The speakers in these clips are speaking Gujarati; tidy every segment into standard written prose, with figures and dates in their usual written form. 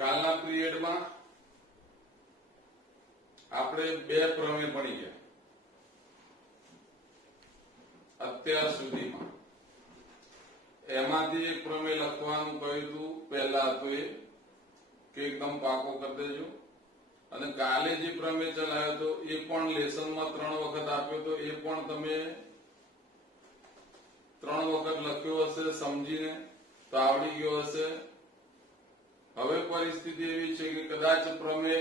કાલના પીરિયડમાં આપણે બે પ્રમેય ભણી ગયા અત્યાર સુધીમાં. એમાંથી એક પ્રમેય લખવાનું કહ્યું હતું. પહેલા હતું એ કે એકદમ પાકો કરી દેજો. અને કાલે જે પ્રમેય ચલાવ્યો હતો એ પણ લેસનમાં 3 વખત આપ્યો હતો. એ પણ તમે 3 વખત લખ્યો હશે, સમજીને તો આવડી ગયો હશે. હવે પરિસ્થિતિ એવી છે કે કદાચ પ્રમેય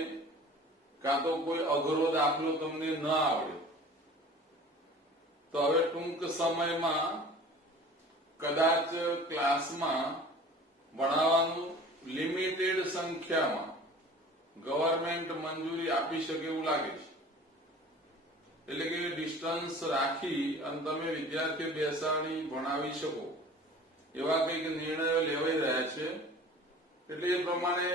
કાં તો કોઈ અઘરો દાખલો તમને ન આવડે તો હવે ટૂંક સમયમાં કદાચ ક્લાસમાં ભણાવવાનું લિમિટેડ સંખ્યામાં ગવર્મેન્ટ મંજૂરી આપી શકે એવું લાગે છે. એટલે કે ડિસ્ટન્સ રાખી અને તમે વિદ્યાર્થીઓ બેસાડી ભણાવી શકો એવા કંઈક નિર્ણયો લેવાઈ રહ્યા છે. એટલે એ પ્રમાણે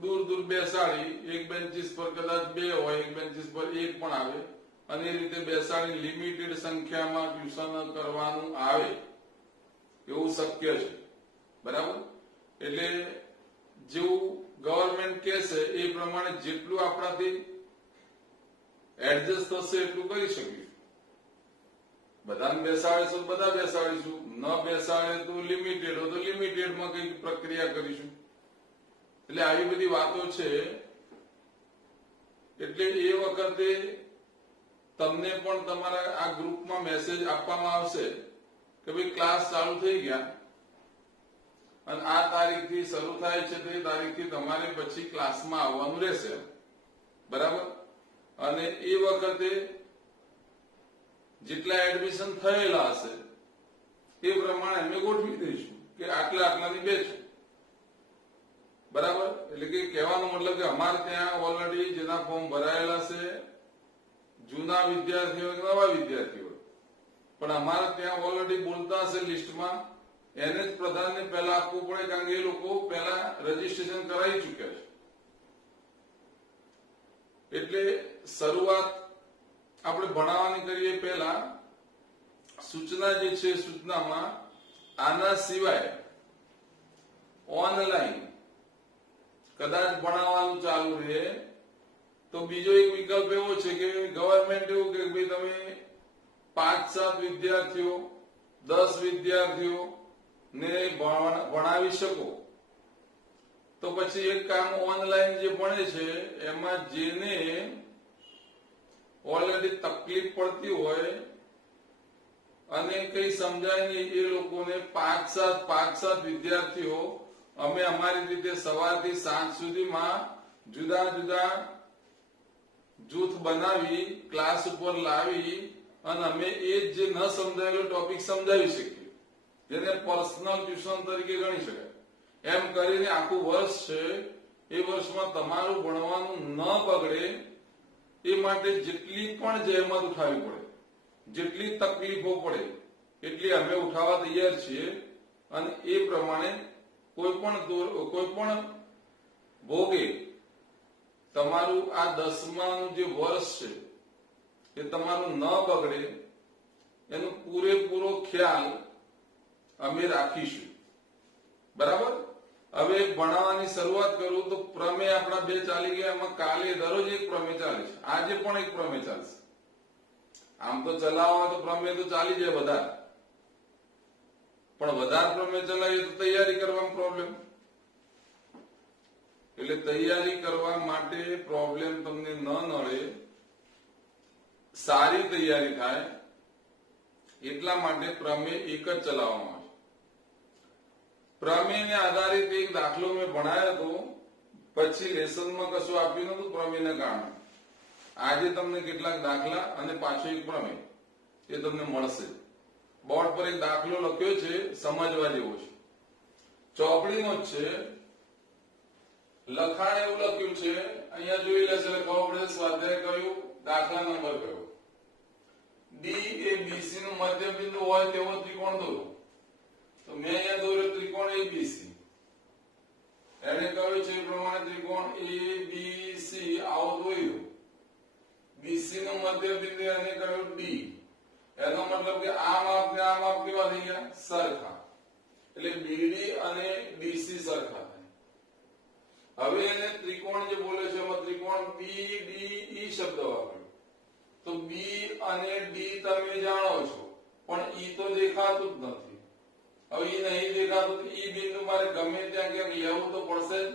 દૂર દૂર બેસાડી એક બેન્ચીસ પર કદાચ 2 હોય, એક બેન્ચીસ પર 1 પણ આવે અને એ રીતે બેસાડી લિમિટેડ સંખ્યામાં ટ્યુશન કરવાનું આવે એવું શક્ય છે. બરાબર? એટલે જેવું ગવર્મેન્ટ કહેશે એ પ્રમાણે જેટલું આપણાથી એડજસ્ટ થશે એટલું કરી શકીશું. બધાને બેસાડીશું બધા બેસાડીશું, ન બેસાડે તો લિમિટેડ હોય તો લિમિટેડમાં કઈક પ્રક્રિયા કરીશું. એટલે આવી બધી વાતો છે. એટલે એ વખતે તમને પણ તમારા આ ગ્રુપમાં મેસેજ આપવામાં આવશે કે ભાઈ ક્લાસ ચાલુ થઈ ગયા અને આ તારીખથી શરૂ થાય છે તો એ તારીખથી તમારે પછી ક્લાસમાં આવવાનું રહેશે. બરાબર? અને એ વખતે જેટલા એડમિશન થયેલા હશે એ પ્રમાણે અમે ગોઠવી દઈશું કે આટલા આટલાની બેચ. બરાબર? એટલે કે કહેવાનો મતલબ કે અમારે ત્યાં ઓલરેડી જેના ફોર્મ ભરાયેલા છે જૂના વિદ્યાર્થીઓ નવા વિદ્યાર્થીઓ પણ અમારે ત્યાં ઓલરેડી બોલતા હશે લિસ્ટમાં એને જ પ્રધાનને પહેલા આપવું પડે કારણ કે એ લોકો પહેલા રજીસ્ટ્રેશન કરાવી ચુક્યા છે. એટલે શરૂઆત આપણે ભણાવવાની કરીએ પહેલા સૂચના જે છે સૂચનામાં આના સિવાય ઓનલાઈન કદાચ ભણાવવાનું ચાલુ રહે તો બીજો એક વિકલ્પ એવો છે કે ગવર્મેન્ટ એવું કે ભાઈ તમે 5-7 વિદ્યાર્થીઓ 10 વિદ્યાર્થીઓ ને ભણાવી શકો. તો પછી એક કામ ઓનલાઈન જે ભણે છે એમાં જેને ઓલરેડી તકલીફ પડતી હોય અને કઈ સમજાય નહીં એ લોકોને 5-7 વિદ્યાર્થીઓ અમે અમારી રીતે સવારથી સાંજ સુધીમાં જુદા જુદા જૂથ બનાવી ક્લાસ ઉપર લાવી અને અમે એ જે ન સમજાયેલો ટોપિક સમજાવી શકીએ જેને પર્સનલ ટ્યુશન તરીકે ગણી શકાય. એમ કરીને આખું વર્ષ છે એ વર્ષમાં તમારું ભણવાનું ન બગડે એ માટે જેટલી પણ જહેમત ઉઠાવવી પડે, જેટલી તકલીફો પડે એટલી અમે ઉઠાવવા તૈયાર છીએ. અને એ પ્રમાણે કોઈ પણ ભોગે તમારું આ 10માનું જે વર્ષ છે એ તમારું ન બગડે એનો પૂરેપૂરો ખ્યાલ અમે રાખીશું. બરાબર? હવે ભણાવવાની શરૂઆત કરું તો પ્રમેય આપણા 2 ચાલી ગયા. એમાં કાલે દરરોજ એક પ્રમેય ચાલે છે, આજે પણ એક પ્રમેય ચાલશે. આમ તો ચલાવવા તો પ્રમેય તો ચાલી જાય બધા, પણ વધારે પ્રમેય ચલાવીએ તો તૈયારી કરવામાં પ્રોબ્લેમ. એટલે તૈયારી કરવા માટે પ્રોબ્લેમ તમને ન નડે, સારી તૈયારી થાય એટલા માટે પ્રમેય એક જ ચલાવવામાં આવે. પ્રમેયને આધારિત એક દાખલો મેં ભણાયો હતો, પછી લેસનમાં કશું આપ્યું નતું પ્રમેયને કારણે. આજે તમને કેટલાક દાખલા અને પાછો એક પ્રમેય એ તમને મળશે. બોર્ડ પર એક દાખલો લખ્યો છે, સમજવા જેવો છે, ચોપડીનો જ છે. લખાણ એવું લખ્યું છે, અહીંયા જોઈ લેશે એટલે ખબર પડે સ્વાધ્યાય કયું, દાખલા નંબર કયો. ડી એ બીસી નું મધ્ય બિંદુ હોય તેવો ત્રિકોણ દોરો. તો મેં અહીંયા દોર્યો ત્રિકોણ એબીસી. એને કહ્યું છે એ પ્રમાણે ત્રિકોણ એબીસી આવો દોર્યો. બીસી નું મધ્ય બિંદુ એને કહ્યું ડી. એનો મતલબ કે આ માપ ને આ માપ કેવા થઈ ગયા? સરખા. એટલે બીડી અને ડીસી સરખા થાય. હવે એને ત્રિકોણ જે બોલે છે એમાં ત્રિકોણ BDE શબ્દ વાપર્યો, તો બી અને ડી તમે જાણો છો, પણ ઈ તો દેખાતું જ નથી. હવે ઈ નહીં દેખાતું તો ઈ બિંદુ મારે ગમે ત્યાં ક્યાંક લેવું તો પડશે જ.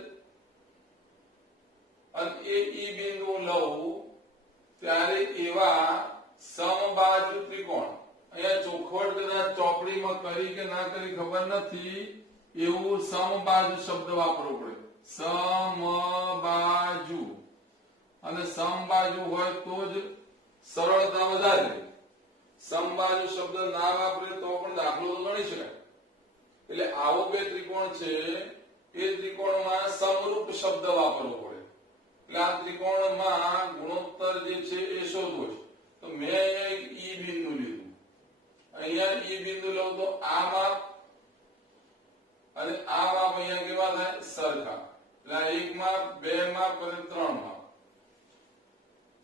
અને એ ઈ બિંદુ લઉં ત્યારે એવા સમબાજુ ત્રિકોણ, અહીંયા ચોખવટ કદાચ ચોપડીમાં કરી કે ના કરી ખબર નથી, એવું સમબાજુ શબ્દ વાપરવો પડે. સમબાજુ, અને સમબાજુ હોય તો જ સરળતા વધારે. સમબાજુ શબ્દ ના વાપરે તો પણ દાખલો તો ગણી શકાય. એટલે આવો બે ત્રિકોણ છે, એ ત્રિકોણમાં સમરૂપ શબ્દ વાપરવો પડે. એટલે આ ત્રિકોણમાં ગુણોત્તર જે છે એ શોધવો છે. તો મેં અહીંયા એક ઈ બિંદુ લીધું, અહીંયા ઈ બિંદુ લઉં તો આ માપ અને આ માપ અહીંયા કેવા થાય? સરખા. એટલે એક માપ, બે માપ અને ત્રણ માપ.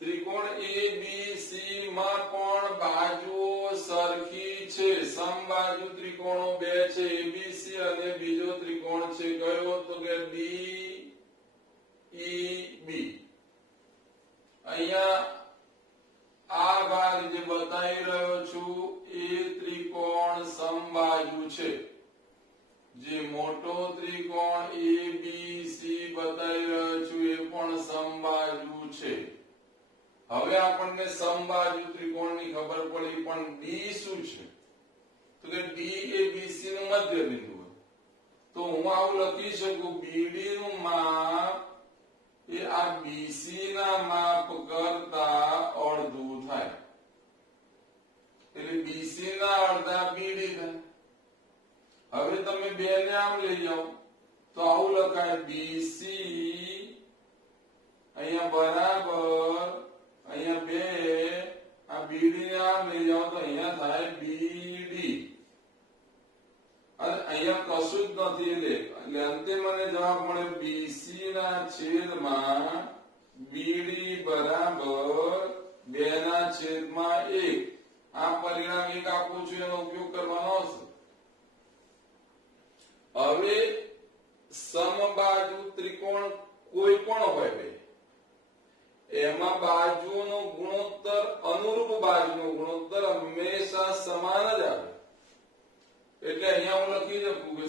ત્રિકોણ ABC માં પણ બાજુઓ સરખી છે. સમબાજુ ત્રિકોણો બે છે, ABC, અને બીજો ત્રિકોણ છે કયો? તો કે DEB. અહીંયા આ ભાગ જે બતાવી રહ્યો છું એ ત્રિકોણ સમબાજુ છે. જે મોટો ત્રિકોણ ABC બતાવી રહ્યો છું એ પણ સમબાજુ છે. હવે આપણને સમબાજુ ત્રિકોણની ખબર પડી, પણ ડી શું છે? તો કે ડી એ બીસી નું મધ્ય બિંદુ હોય. તો હું આવું લખી શકું, બીડી નું માપ એ આ બીસી ના માપ કરતા અડધું થાય. એટલે બીસી ના અડધા બીડી થાય. હવે તમે બે ને આમ લઈ જાઓ તો આવું લખાય, બીસી અહીંયા બરાબર અહીંયા બે, આ બીડી આમ લઈ જાઓ તો અહીંયા થાય બીડી, અને અહીંયા કશું જ નથી. એટલે અંતે મને જવાબ મળે બીસી ના છેદમાં બીડી બરાબર 2 ના છેદમાં 1. આ પરિણામ 1 આપું છું, એનો ઉપયોગ કરવાનો હશે. હવે સમબાજુ ત્રિકોણ કોઈ પણ હોય બે, એમાં બાજુનો ગુણોત્તર, અનુરૂપ બાજુનો ગુણોત્તર હંમેશા સમાન જ આવે. એટલે અહીંયા હું લખી શકું કે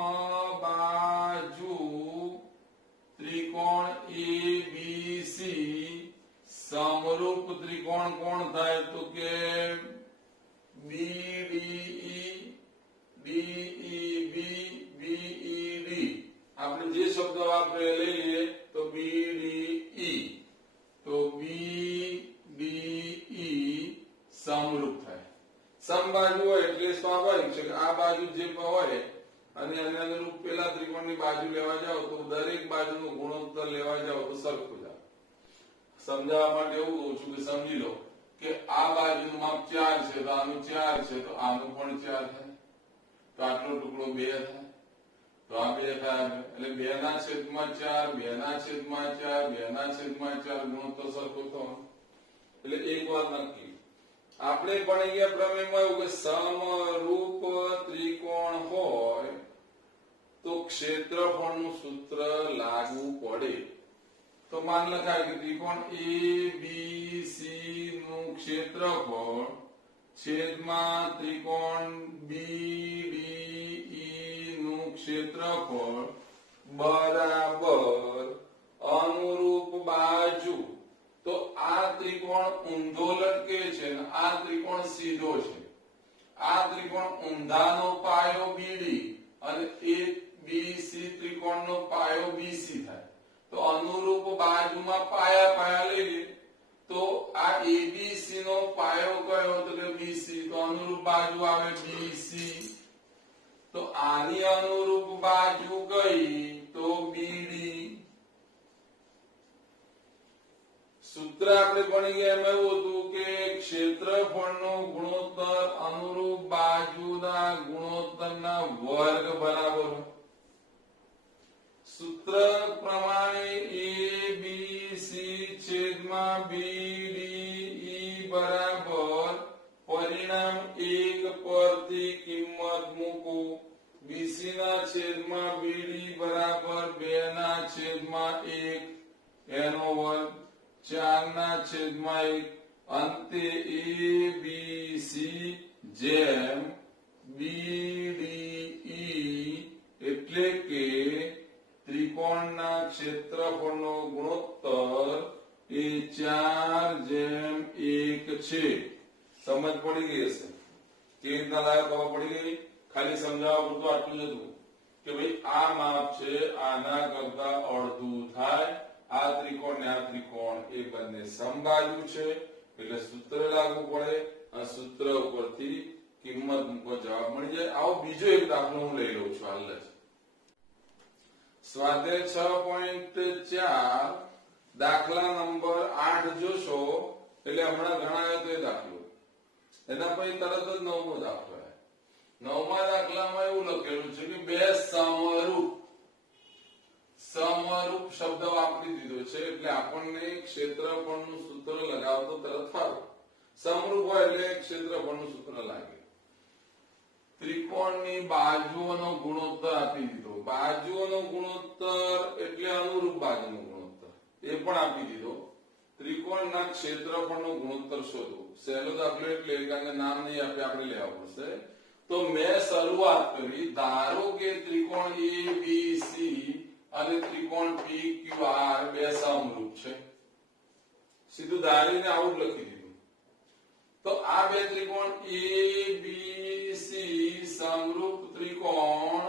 સમબાજુ ત્રિકોણ ABC સમરૂપ ત્રિકોણ કોણ થાય? તો કે BDE, DEB, BED. આપણે જે શબ્દ વાપરે લઈ લઈએ તો BDE, તો BDE સમરૂપ થાય. સમબાજુ હોય એટલે સ્વાભાવિક છે કે આ બાજુ જે હોય અને એને અનુરૂપ પેલા ત્રિકોણની બાજુ લેવા જાઓ તો દરેક બાજુનો ગુણોત્તર લેવા જાઓ તો સરખું જ આવે. સમજાવવા માટે એવું કહું છું કે સમજી લો કે આ બાજુનું માપ 4 છે, તો આનું 4 છે, તો આનું પણ 4 થાય. તો આટલો ટુકડો 2 થાય, તો આ 2 થાય. એટલે 2 ના છેદમાં 4, 2 ના છેદમાં 4, 2 ના છેદમાં 4 ગુણોત્તર સરખો થવાનો. એટલે એક વાત નક્કી. આપણે પણ અહીંયા પ્રમેયમાં એવું કે સમરૂપ ત્રિકોણ હોય તો ક્ષેત્રફળનું સૂત્ર લાગુ પડે. તો માન લખાય કે ત્રિકોણ ABC નું ક્ષેત્રફળ છેદમાં ત્રિકોણ BDE નું ક્ષેત્રફળ બરાબર અનુરૂપ બાજુ. તો આ ત્રિકોણ ઊંધો લટકે છે અને આ ત્રિકોણ સીધો છે. આ ત્રિકોણ ઊંધાનો પાયો BD અને એ BC ત્રિકોણનો પાયો BC થાય. તો અનુરૂપ બાજુમાં પાયા પાયા લઈ લે તો આ ABC નો પાયો કયો? તો કે BC. તો અનુરૂપ બાજુ આવે BC. તો આની અનુરૂપ બાજુ કઈ? તો BD. સૂત્ર આપણે ભણી ગયા એમાં એવું હતું કે ક્ષેત્રફળનો ગુણોત્તર અનુરૂપ બાજુના ગુણોત્તરના વર્ગ બરાબર. સૂત્ર પ્રમાણે ABC છેદમાં BDE બરાબર પરિણામ 1 પરથી કિંમત મૂકો BC ના છેદમાં BD બરાબર 2 ના છેદમાં 1 એનો વર્ગ 4 ના છેદમાં 1 અંતે ABC જેમ BDE એટલે કે ત્રિકોણના ક્ષેત્રફળનો ગુણોત્તર એ 4:1 છે. સમજ પડી ગઈ હશે? કેવી રીતના લાગે ખબર પડી ગઈ? ખાલી સમજાવવા પૂરતું આટલું જ હતું કે ભાઈ આ માપ છે, આના કરતા અડધું થાય. આ ત્રિકોણ ને આ ત્રિકોણ એ બંને સમબાજુ છે એટલે સૂત્ર લાગુ પડે અને સૂત્ર ઉપરથી કિંમત મૂકો જવાબ મળી જાય. આવો બીજો એક દાખલો હું લઈ લઉં છું હાલ જ. સ્વાધ્યાય 6.4 દાખલા નંબર 8 જોશો એટલે હમણાં ગણાયો તો એ દાખલો. એના પછી તરત જ 9મો દાખલો. 9મા દાખલામાં એવું લખેલું છે કે બે સમરૂપ શબ્દ વાપરી દીધો છે એટલે આપણને ક્ષેત્રફળનું સૂત્ર લગાવતો તરત ફાવે. સમરૂપ હોય એટલે ક્ષેત્રફળનું સૂત્ર લાગે. ત્રિકોણની બાજુઓનો ગુણોત્તર આપી દીધો. બાજુઓનો ગુણોત્તર એટલે અનુરૂપ બાજુનો ગુણોત્તર એ પણ આપી દીધો. ત્રિકોણના ક્ષેત્રફળનો ગુણોત્તર શોધો. સહેલો દાખલો એટલે કારણ કે નામ નહીં આપે આપણે લેવા પડશે. તો મેં શરૂઆત કરી. ધારો કે ત્રિકોણ ABC અને ત્રિકોણ PQR બે સમરૂપ છે. સીધું ધારીને આવું જ લખી દીધું. તો આ બે ત્રિકોણ ABC સમરૂપ ત્રિકોણ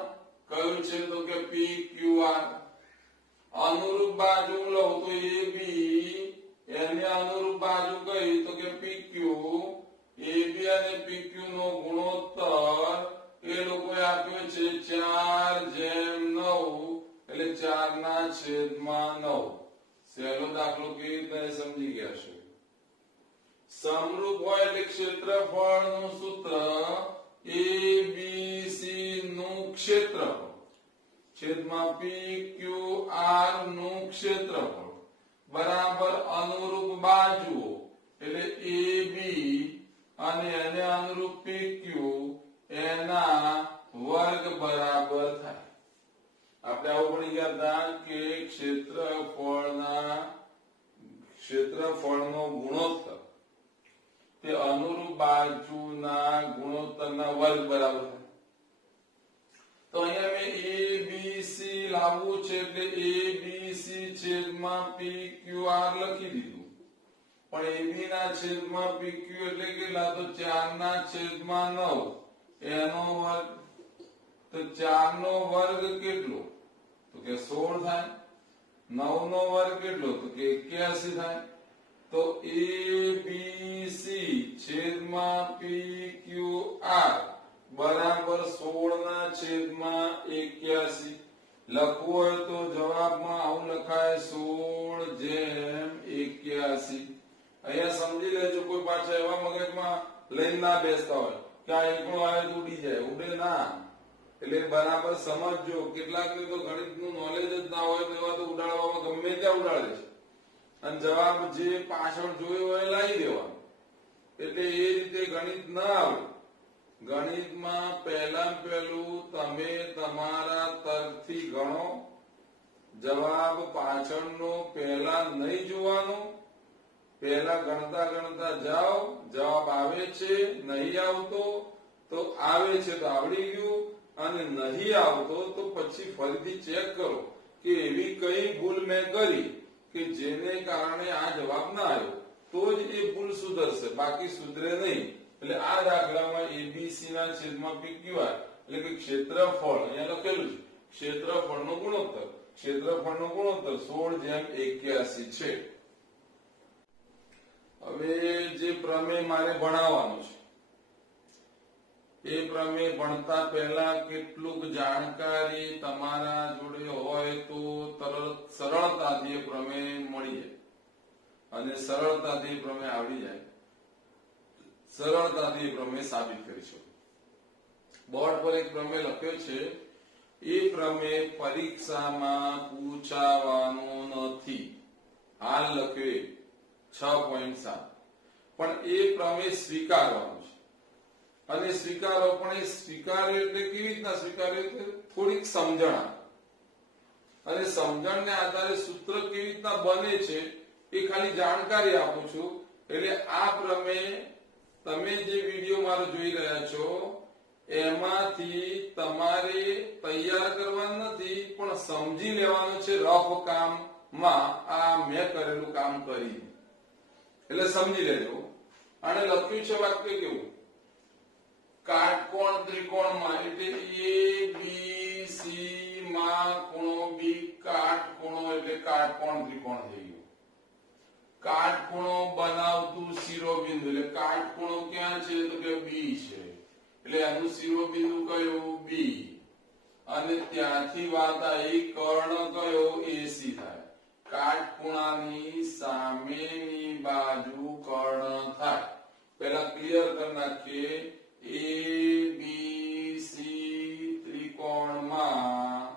કયું છે તો કે PQR. અનુરૂપ બાજુ લઉં તો AB, એને અનુરૂપ બાજુ કઈ તો કે PQ. AB અને PQ નો ગુણોત્તર એ લોકોએ આપ્યો છે 4:9 એટલે 4/9. સહેલો દાખલો કેવી રીતે સમજી ગયા છે? સમરૂપ હોય એટલે ક્ષેત્રફળનું સૂત્ર ABC નું ક્ષેત્રફળ છેદમાં PQR નું ક્ષેત્રફળ બરાબર અનુરૂપ બાજુઓ એટલે AB અને એને અનુરૂપ PQ એના વર્ગ બરાબર થાય. આપણે આવું પડી ગયા હતા કે ક્ષેત્રફળનો ગુણોત્તર તે અનુરૂપ બાજુના ગુણોત્તરના વર્ગ બરાબર થાય. તો અહીંયા મેં ABC લાવવું છે એટલે ABC છેદમાં PQR લખી દીધું. પણ AB ના છેદમાં PQ એટલે કેટલા તો 4/9 એનો વર્ગ. તો 4 નો વર્ગ કેટલો તો કે 16 થાય. 9 નો વર્ગ કેટલો તો કે 81 થાય. તો ABC છેદમાં PQR બરાબર 16/81. લખવું હોય તો જવાબમાં આવું લખાય 16:81. અહીંયા સમજી લેજો કોઈ પાછા એવા મગજમાં લઈને ના બેસતા હોય કે આ એકડો આવે તો ઉડી જાય. ઉડે ના. એટલે બરાબર સમજજો. કેટલાકને તો ગણિતનું નોલેજ જ ના હોય તો એવા તો ઉડાડવામાં ગમે ત્યાં ઉડાડે છે અને જવાબ જે પાછળ જોયો હોય લાવી દેવાનો. એટલે એ રીતે ગણિત ના આવડે. ગણિતમાં પહેલું તમે તમારા તર્કથી ગણો. જવાબ પાછળનો પહેલા નહીં જોવાનો. પહેલા ગણતા જાઓ. જવાબ આવે છે, નહીં આવતો તો આવે છે તો આવડી ગયું, અને નહીં આવતો તો પછી ફરીથી ચેક કરો કે એવી કઈ ભૂલ મેં કરી કે જેને કારણે આ જવાબ ના આવ્યો. તો જ એ ભૂલ સુધરશે, બાકી સુધરે નહીં. એટલે આ દાખલામાં ABC ના છેદમાં PQR એટલે કે ક્ષેત્રફળ અહીંયા લખેલું છે. ક્ષેત્રફળનો ગુણોત્તર 16:81 છે. હવે જે પ્રમેય મારે ભણાવવાનું છે એ પ્રમેય ભણતા પહેલા કેટલુંક જાણકારી તમારા જોડે હોય તો સરળતાથી એ પ્રમેય મળી જાય અને સરળતાથી એ પ્રમેય આવડી જાય. સરળતાથી એ પ્રમેય સાબિત કરી શકો. બોર્ડ પર એક પ્રમેય લખ્યો છે. એ પ્રમેય પરીક્ષામાં પૂછાવાનું નથી. હાલ લખ્યો 6.7. પણ એ પ્રમેય સ્વીકારવાનું છે અને સ્વીકારો, પણ એ સ્વીકાર્યો એટલે કેવી રીતના સ્વીકાર્યો, એટલે થોડીક સમજણ આપો. અને સમજણને આધારે સૂત્ર કેવી રીતના બને છે એ ખાલી જાણકારી આપું છું. એટલે આ પ્રમેય તમે જે વિડીયો મારો જોઈ રહ્યા છો એમાંથી તમારે તૈયાર કરવાનું નથી, પણ સમજી લેવાનું છે રફ કામમાં આ મેં કરેલું કામ કરી. એટલે સમજી લેજો. આને લખ્યું છે વાક્ય કેવું, કાટકોણ ત્રિકોણમાં એટલે એ બી સી માં ખૂણો બી, કાટખૂણો એટલે કાટકોણ ત્રિકોણ થઈ ગયું. કાટખૂણો બનાવતું શિરોબિંદુ એટલે કાટખૂણો ક્યાં છે તો કે બી છે, એટલે એનું શિરોબિંદુ કયું બી, અને ત્યાંથી વાત આવી કર્ણ કયો એસી થાય. કાટખૂણાની સામેની બાજુ કર્ણ થાય. પહેલા ક્લિયર કરી નાખીએ. એ બી સી ત્રિકોણમાં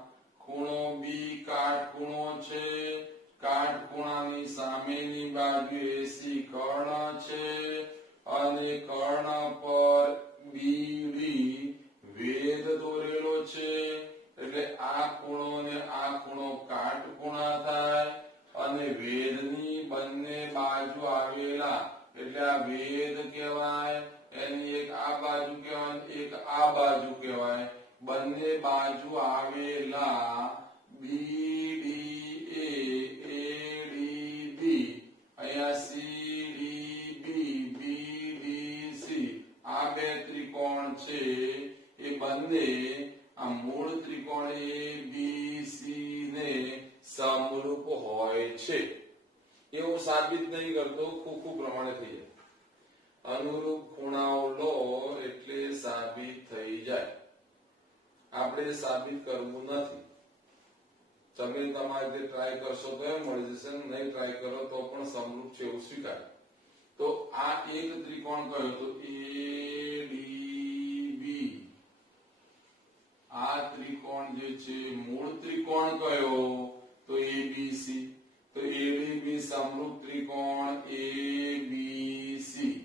ખૂણો બી કાટખૂણો છે, કાટખૂણાની સામેની બાજુ એસી કર્ણ છે, અને કર્ણ પર બીડી વેધ દોરેલો છે. એટલે આ ખૂણો ને આ ખૂણો કાટખૂણા થાય, અને વેધની બંને બાજુ આવેલા એટલે આ વેધ કહેવાય. એની એક આ બાજુ કહેવાય, એક આ બાજુ કહેવાય. બંને બાજુ આવેલા બીડી એ ડી બી, અહીંયા C D B, B D C, આ બે ત્રિકોણ છે એ બંને આ મૂળ ત્રિકોણ એ બી સી ને સમરૂપ હોય છે. એવું સાબિત નહીં કરતો, ખોખું પ્રમાણે થઈ જાય. અનુરૂપ ખૂણાઓ લો એટલે સાબિત થઈ જાય. આપણે સાબિત કરવું નથી. તમે તમારે જે ટ્રાય કરશો તો એમ મળી જશે, નહીં ટ્રાય કરો તો પણ સમરૂપ છે એવું સ્વીકાર. તો આ એક ત્રિકોણ કયો તો એ ડી બી, આ ત્રિકોણ જે છે મૂળ ત્રિકોણ કયો તો એબીસી. તો એડીબી સમરૂપ ત્રિકોણ એબીસી.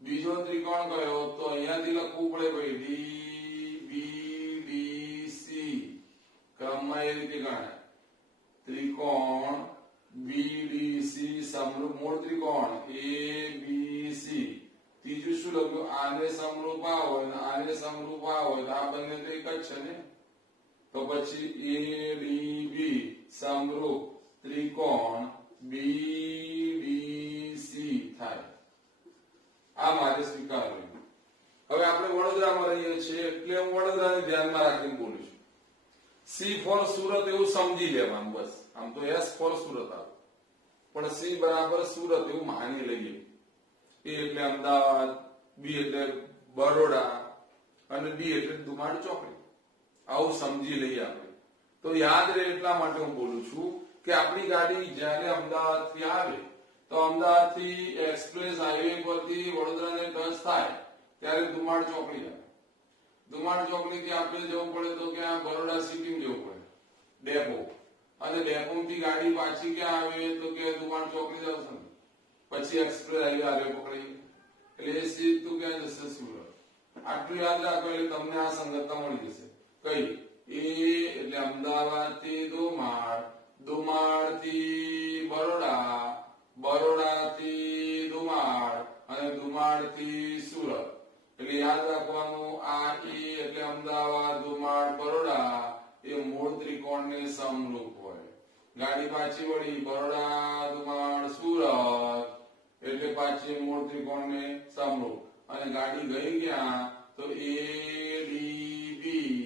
બીજો ત્રિકોણ કયો તો અહીંયાથી લખવું પડે ભાઈ ડીબીડીસી. ક્રમમાં એ રીતે ગણાય. ત્રિકોણ બીડીસી સમરૂપ મૂળ ત્રિકોણ એબીસી. ત્રીજું શું લખ્યું, આને સમરૂપ આ હોય ને આને સમરૂપ આ હોય તો આ બંને તો એક જ છે ને. તો પછી એડીબી સમરૂપ ત્રિકોણ બીડીસી થાય. આ મારે સ્વીકારવું. હવે આપણે વડોદરામાં રહીએ છીએ એટલે હું વડોદરાને ધ્યાનમાં રાખીને બોલું છું. સી ફોર સુરત એવું સમજી લેવાનું બસ. આમ તો એસ ફોર સુરત આવે, પણ સી બરાબર સુરત એવું માની લઈએ. એ એટલે અમદાવાદ, બી એટલે બરોડા, અને ડી એટલે દુમાડ ચોકડી. આવું સમજી લઈએ આપણે. તો યાદ રહે એટલા માટે હું બોલું છું કે આપણી ગાડી જ્યારે અમદાવાદથી આવે તો અમદાવાદથી એક્સપ્રેસ હાઈવે પરથી વડોદરાને ટચ થાય ત્યારે દુમાડ ચોકડી આવે. દુમાડ ચોકડીથી આપણે જવું પડે તો ક્યાં બરોડા સિટી જવું પડે ડેપો, અને ડેપોથી ગાડી પાછી ક્યાં આવે તો કે દુમાડ ચોકડી જ આવશે. પછી એક્સપ્રેસ હાઈવે હારે પકડી એટલે એ સીધું ક્યાં જશે સુરત. આટલું યાદ રાખો એટલે તમને આ સંગતતા મળી જશે. કઈ એ એટલે અમદાવાદ થી દુમાડ, દુમાડ થી બરોડા, બરોડા થી દુમાડ, અને દુમાડ થી સુરત. એટલે યાદ રાખવાનું આ એ એટલે અમદાવાદ, દુમાડ, બરોડા એ મૂળ ત્રિકોણને સમરૂપ હોય. ગાડી પાછી વળી બરોડા, દુમાડ, સુરત એટલે પાછી મૂળ ત્રિકોણને સમરૂપ. અને ગાડી ગઈ ક્યાં તો એ ડી બી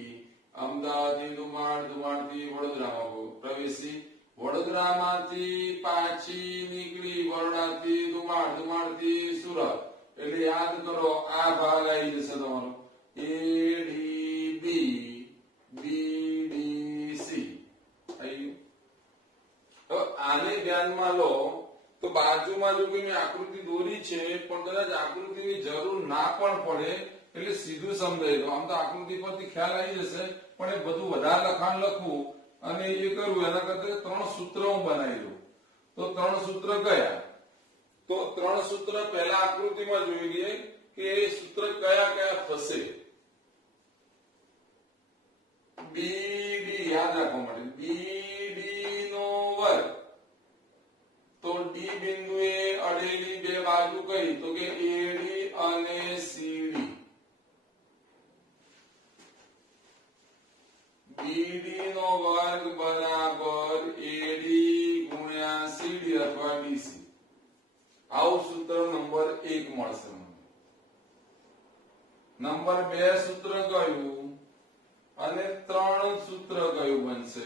અમદાવાદ થી દુમાડ, દુમાડ થી વડોદરામાં પ્રવેશી, વડોદરામાંથી પાછી નીકળી બરોડાથી દુમાડ, દુમાડથી સુરત. એટલે યાદ કરો આ ભાગ આવી જશે તમારો એડીબી બીડીસી. આને ધ્યાનમાં લો તો બાજુમાં જો કોઈ આકૃતિ દોરી છે પણ કદાચ આકૃતિની જરૂર ના પણ પડે એટલે સીધું સમજાય દો. આમ તો આકૃતિ પરથી ખ્યાલ આવી જશે, પણ એ બધું વધારે લખાણ લખવું અને એ કરવું એના કરતા 3 સૂત્ર હું બનાવી દઉં. તો 3 સૂત્ર કયા? તો 3 સૂત્ર પહેલા આકૃતિમાં જોઈ લઈએ કે સૂત્ર કયા કયા થશે. બીડી યાદ રાખવા માટે બીડી નો વર્ગ, તો ડી બિંદુએ અડેલી બે બાજુ કઈ, તો કે એડી અને સીડી. બીડી નો વર્ગ બરાબર એડી ગુણ્યા સીડી અથવા ડીસી. આવું સૂત્ર નંબર 1 મળશે. નંબર 2 સૂત્ર કયું અને 3 સૂત્ર કયું બનશે,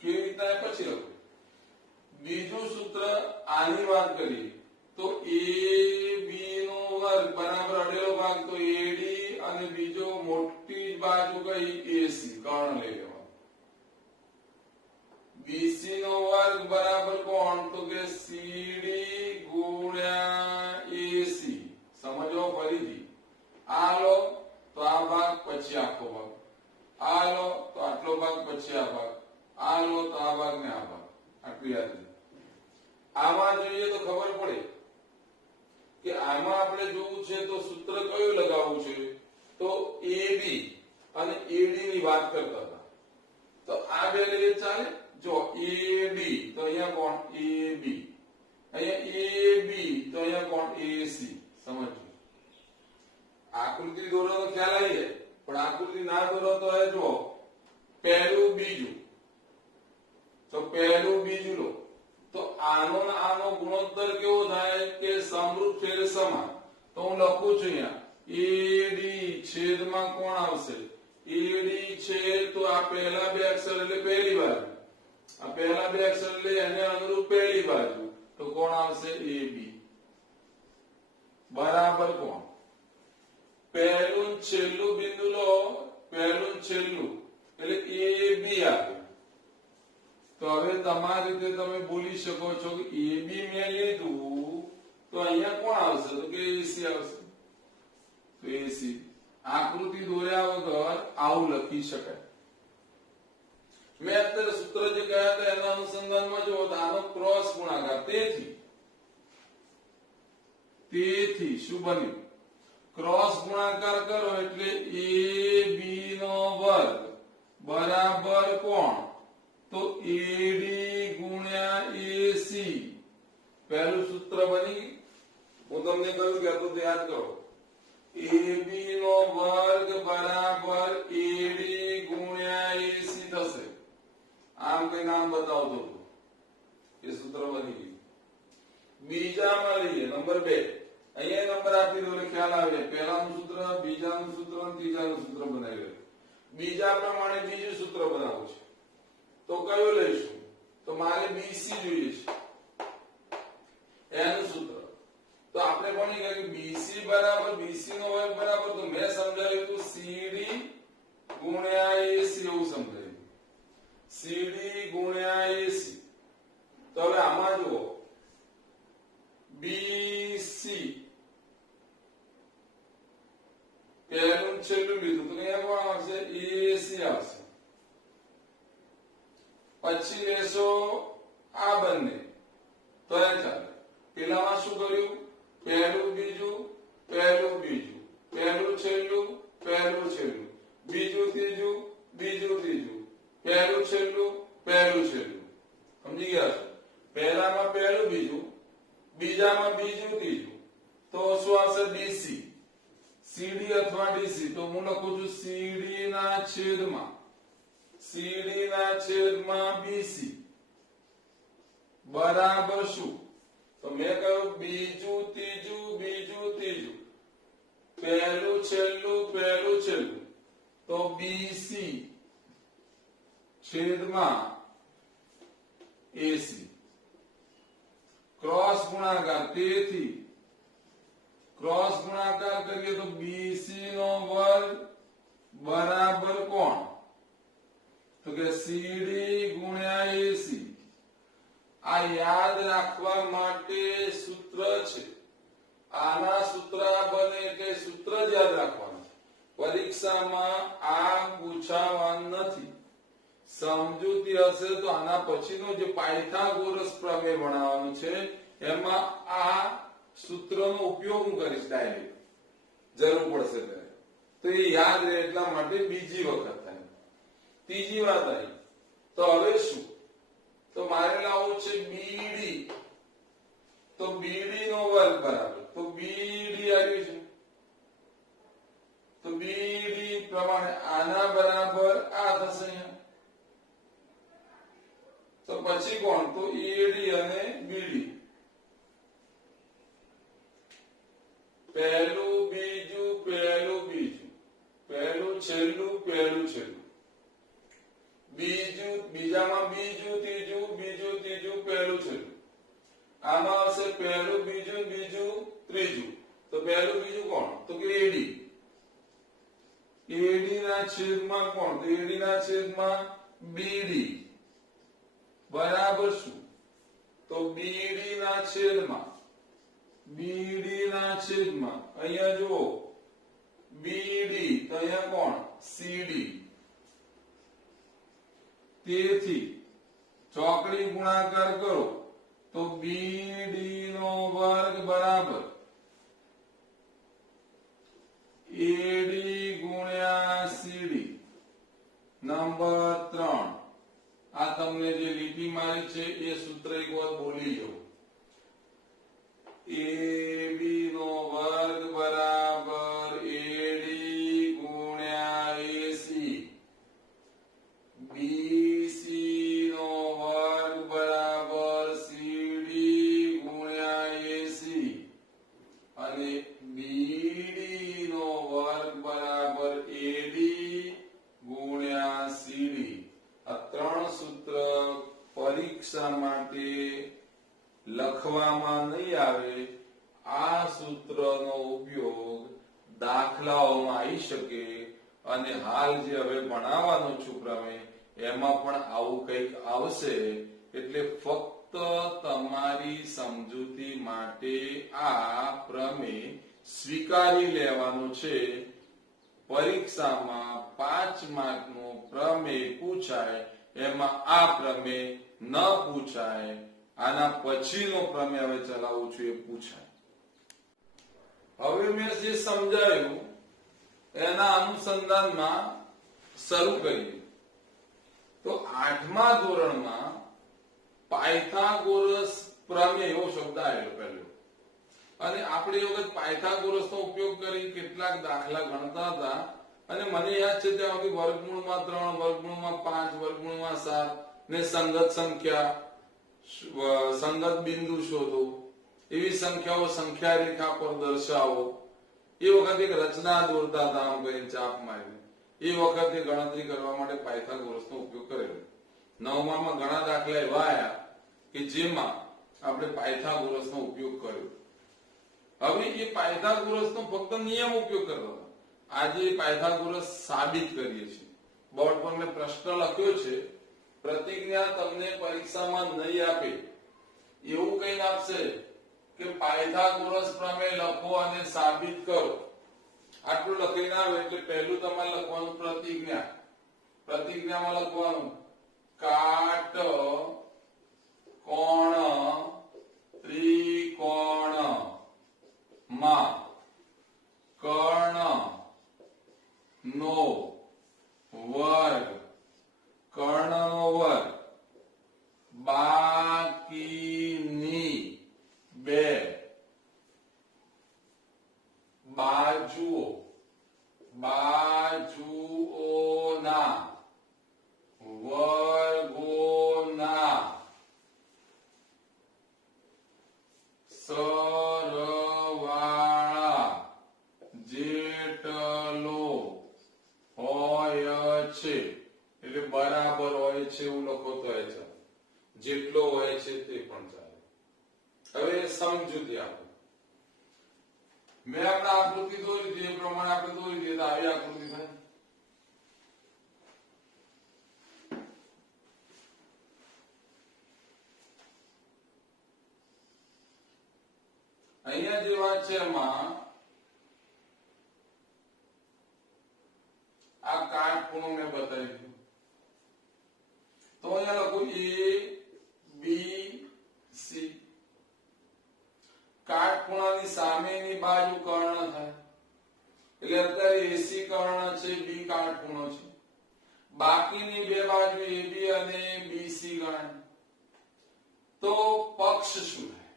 કેવી રીતના પછી લખું. બીજું સૂત્ર આની વાત કરીએ તો એ બી નો વર્ગ બરાબર અડેલો ભાગ તો એડી અને બીજો મોટી બાજુ કઈ એસી કર્ણ લઈ લેવા. બીસી નો વર્ગ બરાબર કોણ, તો કે સીડી ગુણ્યા એસી. સમજો ફરીથી, આ લો તો આ ભાગ પછી આખો ભાગ, આ લો તો આટલો ભાગ પછી આ ભાગ, આ લો તો આ ભાગ ને આ ભાગ. આટલું યાદ રહે. આમાં જોઈએ તો ખબર પડે કે આમાં આપણે જોવું છે તો સૂત્ર કયું લગાવવું છે, તો એબી અને એડી ની વાત કરતા હતા. તો આ બે લઈએ ચાલે. જો એબી તો અહીંયા કોણ એબી, અહીંયા એબી તો અહીંયા કોણ એસી. સમજો આકૃતિ દોરો તો ખ્યાલ આવી જાય, પણ આકૃતિ ના દોરો તો એ જો પહેલું બીજું, તો પહેલું બીજું લો તો આનો ને આનો ગુણોત્તર કેવો થાય કે સમરૂપ છે એટલે સમાન. તો હું લખું છું અહીંયા એડી છેદમાં કોણ આવશે, એડી છે તો આ પહેલા બે અક્ષર એટલે પહેલી બાજુ, આ પહેલા બે અક્ષર એટલે એને અનુરૂપ પહેલી બાજુ, તો કોણ આવશે એબી બરાબર કોણ પહેલું છેલ્લું બિંદુ લો, પહેલું છેલ્લું એટલે એબી આવે. તો હવે તમારી રીતે તમે બોલી શકો છો કે એબી મેં લીધું તો અહીંયા કોણ આવશે, તો કે એસી આવશે. તો એસી આકૃતિ દોર્યા વગર આવું લખી શકાય. મેં અત્યારે સૂત્ર જે કહ્યા હતા એના અનુસંધાનમાં જો આનો ક્રોસ ગુણાકાર, તેથી શું બન્યું, ક્રોસ ગુણાકાર કરો એટલે એ બી નો વર્ગ બરાબર કોણ, તો એડી ગુણ્યા એસી. પહેલું સૂત્ર બની. હું તમને કહ્યું કે તો યાદ કરો, એબી નો વર્ગ બરાબર એડી ગુણ્યા એસી થશે. આમ કઈ નામ બતાવતો હતો એ સૂત્ર બની ગયું. બીજામાં લઈએ નંબર 2. અહીંયા નંબર આપી દો એટલે ખ્યાલ આવે. પહેલાનું સૂત્ર, બીજાનું સૂત્ર અને ત્રીજાનું સૂત્ર બનાવી લે. બીજા પ્રમાણે બીજું સૂત્ર બનાવવું છે તો કયું લઈશું, તો મારે બીસી જોઈએ છે એનું સૂત્ર. તો આપણે ભણી ગયા કે બીસી બરાબર બીસી નો વર્ગ બરાબર, તો મેં સમજાવ્યું હતું સીડી ગુણ્યા એસી એવું સમજાવ્યું, સીડી ગુણ્યા એસી. તો હવે આમાં જુઓ બીસી પહેલું છેલ્લું લીધું તો અહીંયા કોણ આવશે, એસી આવશે. પછી લેશો આ બંને તો એ ચાલે. પેલામાં શું કર્યું, પહેલું બીજું, પહેલું બીજું, પહેલું છેલ્લું, પહેલું છેલ્લું, બીજું ત્રીજું, બીજું ત્રીજું, પહેલું છેલ્લું, પહેલું છેલ્લું. સમજી ગયા છો. પહેલામાં પહેલું બીજું, બીજામાં બીજું ત્રીજું, તો શું આવશે ડીસી, સીડી અથવા ડીસી. તો હું લખું છું સીડી ના છેદમાં, સીડી ના છેદમાં બીસી બરાબર શું, તો મેં કહ્યું બીજું ત્રીજું, બીજું ત્રીજું, પહેલું છેલ્લું, પહેલું છેલ્લું, તો બીસી છેદમાં એસી. ક્રોસ ગુણાકાર, તેથી ક્રોસ ગુણાકાર કરીએ તો બીસી નો વર્ગ બરાબર કોણ, તો કે સીડી ગુણ્યા એસી. આ યાદ રાખવા માટે સૂત્ર છે. આના સૂત્ર બને એટલે સૂત્ર જ યાદ રાખવાનું. પરીક્ષામાં આ પૂછાવાનું નથી. સમજૂતી હશે તો આના પછીનો જે પાયથાગોરસ પ્રમેય ભણાવવાનું છે એમાં આ સૂત્રનો ઉપયોગ હું કરીશ ડાયરેક્ટ. જરૂર પડશે ત્યારે. તો એ યાદ રહે એટલા માટે બીજી વખત થાય. ત્રીજી વાત આવી. તો હવે શું? તો મારે લાવવું છે બીડી. તો બીડી નો વર્ગ બરાબર, તો બીડી આવ્યું છે. તો બીડી પ્રમાણે આના બરાબર આ થશે અહીંયા. તો પછી કોણ? તો એડી અને બીડી. પહેલું બીજું, પહેલું બીજું, પહેલું છેલ્લું, પહેલું છેલ્લું, બીજું બીજામાં બીજું ત્રીજું, બીજું ત્રીજું, પહેલું છેલ્લું. આમાં આવશે પહેલું બીજું બીજું ત્રીજું. તો પહેલું બીજું કોણ? તો કે એડી. એડી ના છેદમાં કોણ? તો એડી ના છેદમાં બીડી બરાબર શું? તો બીડી ના છેદમાં, બીડી ના છેદમાં અહીંયા જુઓ બીડી, તો અહીંયા કોણ? સીડી. તેથી ચોકડી ગુણાકાર કરો તો બીડી નો વર્ગ બરાબર એડી ગુણ્યા સીડી. નંબર 3. આ તમને જે લીટી મારી છે એ સૂત્ર એક વાર બોલી જાઓ. એબી નો વર્ગ બરાબર એડી ગુણ્યા એસી. બીસી નો વર્ગ બરાબર સીડી ગુણ્યા એસી. અને બીડી નો વર્ગ બરાબર એડી ગુણ્યા સીડી. આ ત્રણ સૂત્ર પરીક્ષા માટે લખવામાં નહીં આવે. આ સૂત્રનો ઉપયોગ દાખલાઓમાં આવી શકે. અને હાલ જે હવે ભણાવવાનો છું પ્રમેય, એમાં પણ આવું કંઈક આવશે. એટલે ફક્ત તમારી સમજૂતી માટે આ પ્રમેય સ્વીકારી લેવાનો છે. પરીક્ષામાં 5 માર્કનો પ્રમેય પૂછાય, એમાં આ પ્રમેય ન પૂછાય. આના પછીનો પ્રમેય હવે ચલાવું છું એ પૂછાય. હવે મેં જે સમજાયું એના અનુસંધાનમાં શરૂ કરીએ. તો 8મા ધોરણમાં પાયથાગોરસ પ્રમેય એવો શબ્દ આવેલો પહેલો. અને આપણે એ વખત પાયથાગોરસનો ઉપયોગ કરી કેટલાક દાખલા ગણતા હતા. અને મને યાદ છે ત્યાં સુધી વર્ગમૂળમાં 3, વર્ગમૂળમાં 5, વર્ગમૂળમાં 7 ને સંગત સંખ્યા, સંગત બિંદુ શોધો, એવી સંખ્યાઓ સંખ્યા રેખા પર દર્શાવો. એ વખતે એક રચના દોરતા હતા આમ કરીને ચાપ મારીને. એ વખતે ગણતરી કરવા માટે પાયથાગોરસનો ઉપયોગ કરેલો. 9માં ઘણા દાખલા એવા આવ્યા કે જેમાં આપણે પાયથાગોરસનો ઉપયોગ કર્યો. હવે એ પાયથાગોરસનો ફક્ત નિયમ ઉપયોગ કરતા હતા. આજે પાયથાગોરસ સાબિત કરીએ છીએ. બોર્ડ પર મેં પ્રશ્ન લખ્યો છે. પ્રતિજ્ઞા તમને પરીક્ષામાં નહીં આપે, એવું કંઈક આપશે કે પાયથાગોરસ પ્રમેય લખો અને સાબિત કરો. આટલું લખીને આવે એટલે પહેલું તમારે લખવાનું પ્રતિજ્ઞા. પ્રતિજ્ઞામાં લખવાનું કાટ કોણ ત્રિકોણ માં કર્ણ નો વર્ગ, કર્ણનો વર્ગ બાકીની બે બાજુઓ, બાજુઓના વર્ગોના સરવાળા જેટલો હોય છે. એટલે બરાબર હોય છે એવું લખો તો એ ચાલે, જેટલો હોય છે તે પણ ચાલે. હવે સમજૂતી આપો. મેં આપણે આકૃતિ દોરી હતી એ પ્રમાણે આપણે દોરી દઈએ તો આવી આકૃતિ થાય. અહીંયા જે વાત છે એમાં આ કાટખૂણો મેં બતાવી દીધું. તો અહીંયા લખું A B C. કાટખૂણાની સામેની બાજુ કર્ણ થાય. છે, બી કાટખૂણો છે. બાકીની બે બાજુ AB અને BC ગણાય. તો પક્ષ શું થાય?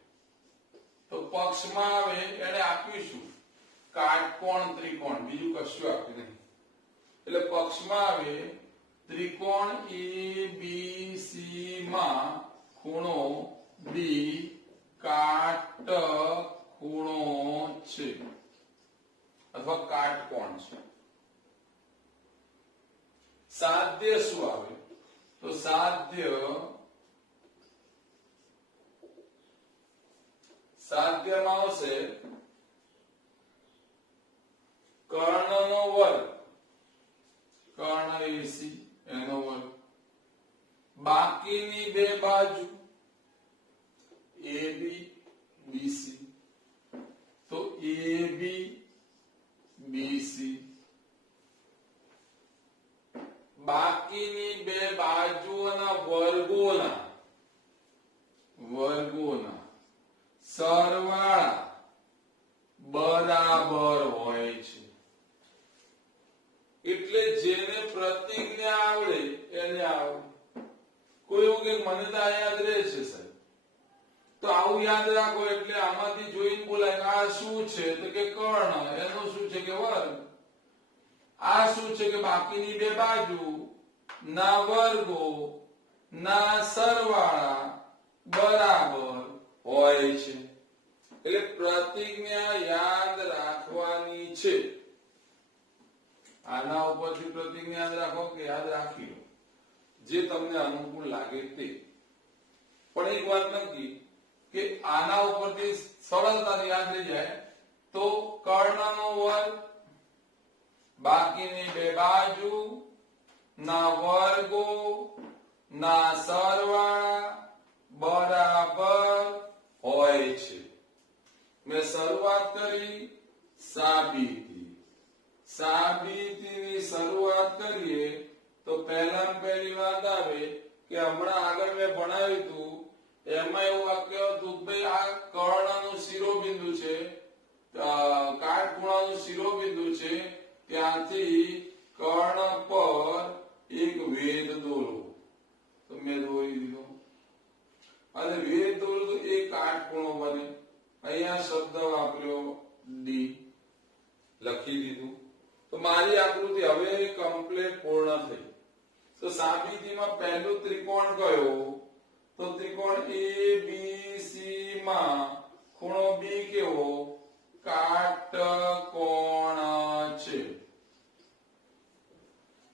તો પક્ષમાં આવે એને આપ્યું શું? કાટકોણ ત્રિકોણ, બીજું કશું આપ્યું નહીં. એટલે પક્ષમાં આવે ત્રિકોણ ABC માં ખૂણો B કાટખૂણો છે અથવા કાટકોણ છે. સાધ્ય શું આવે? તો સાધ્યમાં આવશે કર્ણનો વર્ગ, કર્ણ AC એનો વર્ગ, બાકીની બે બાજુ AB BC, તો AB BC, બાકીની બે બાજુઓના વર્ગોના સરવાળા બરાબર હોય છે. એટલે જેને પ્રતિજ્ઞા આવડે એને આવડે. કોઈ એવું કે મને તો આ યાદ રહે છે સાહેબ, તો આવું યાદ રાખો. એટલે આમાંથી જોઈને બોલાય કે આ શું છે? તો કે કર્ણ, એનું શું છે? કે વર્ગ. આ શું છે? કે બાકીની બે બાજુ ના વર્ગો ના સરવાળા બરાબર હોય છે. એટલે પ્રતિજ્ઞા યાદ રાખવાની છે. આના ઉપરથી પ્રતિજ્ઞા યાદ રાખો કે યાદ રાખી લો, જે તમને અનુકૂળ લાગે તે. પણ એક વાત નક્કી કે આના ઉપરથી સરળતાથી યાદ રહી જાય તો કર્ણનો વર્ગ, બાકીની બે બાજુ ના વર્ગો ના સરવાળા બરાબર હોય છે. મેં શરૂઆત કરી સાબિતીની શરૂઆત કરીએ તો પહેલી વાત આવે કે હમણાં આગળ મેં ભણાવ્યું હતું એમાં એવું વાક્ય હતું કે આ કર્ણનું શિરોબિંદુ છે, કાટખૂણાનું શિરોબિંદુ છે, ત્યાંથી કર્ણ પર એક વેધ દોરો. તો મેં દોરી દીધો અને વેધ દોરો તો એક કાટખૂણો બને. અહીંયા શબ્દ વાપર્યો ડી, લખી દીધું. તો મારી આકૃતિ હવે કમ્પ્લીટ પૂર્ણ થઈ. તો સાબિતીમાં પહેલું ત્રિકોણ કયો? તો ત્રિકોણ ABC માં ખૂણો B કેવો? કાટકોણ છે.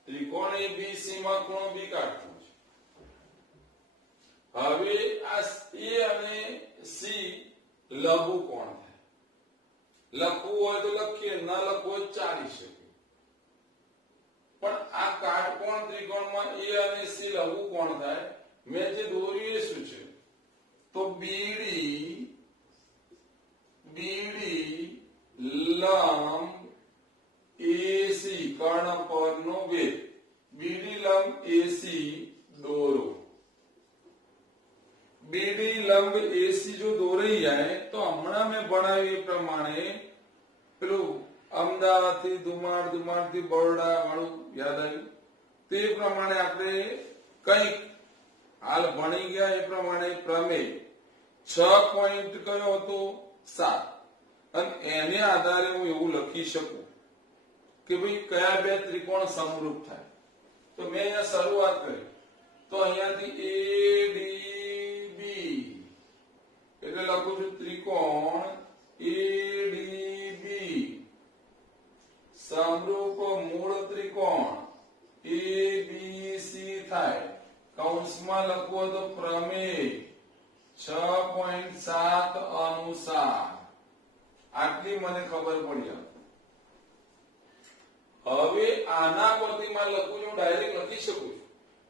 ત્રિકોણ ABC માં ખૂણો B કાટકોણ છે. હવે આ A અને C લઘુકોણ થાય. લખવું હોય તો લખીએ, ન લખવું હોય ચાલી શકે. પણ આ કાટકોણ ત્રિકોણમાં A અને C લઘુકોણ થાય. મેં જે દોર્યું એ શું છે? તો BD લંબ AC, કર્ણ પરનો વેધ, BD લંબ AC દોરો. BD લંબ AC જો દોરાઈ જાય તો હમણાં મેં ભણાવ્યું એ પ્રમાણે પેલું અમદાવાદથી ધુમાડથી બરોડા વાળું યાદ આવ્યું? તે પ્રમાણે આપણે કંઈક હાલ ભણી ગયા એ પ્રમાણે પ્રમેય 6 પોઈન્ટ કયો હતો? 7. અને એને આધારે હું એવું લખી શકું કે ભાઈ કયા બે ત્રિકોણ સમરૂપ થાય. તો મેં અહીંયા શરૂઆત કરી તો અહીંયાથી ADB એટલે લખું છું ત્રિકોણ ADB સમરૂપ મૂળ ત્રિકોણ ABC થાય. કૌંસમાં લખવો તો પ્રમેય 6.7 અનુસાર. આટલી મને ખબર પડી. હવે આના પરથી માં લખું છું, ડાયરેક્ટ લખી શકું છું,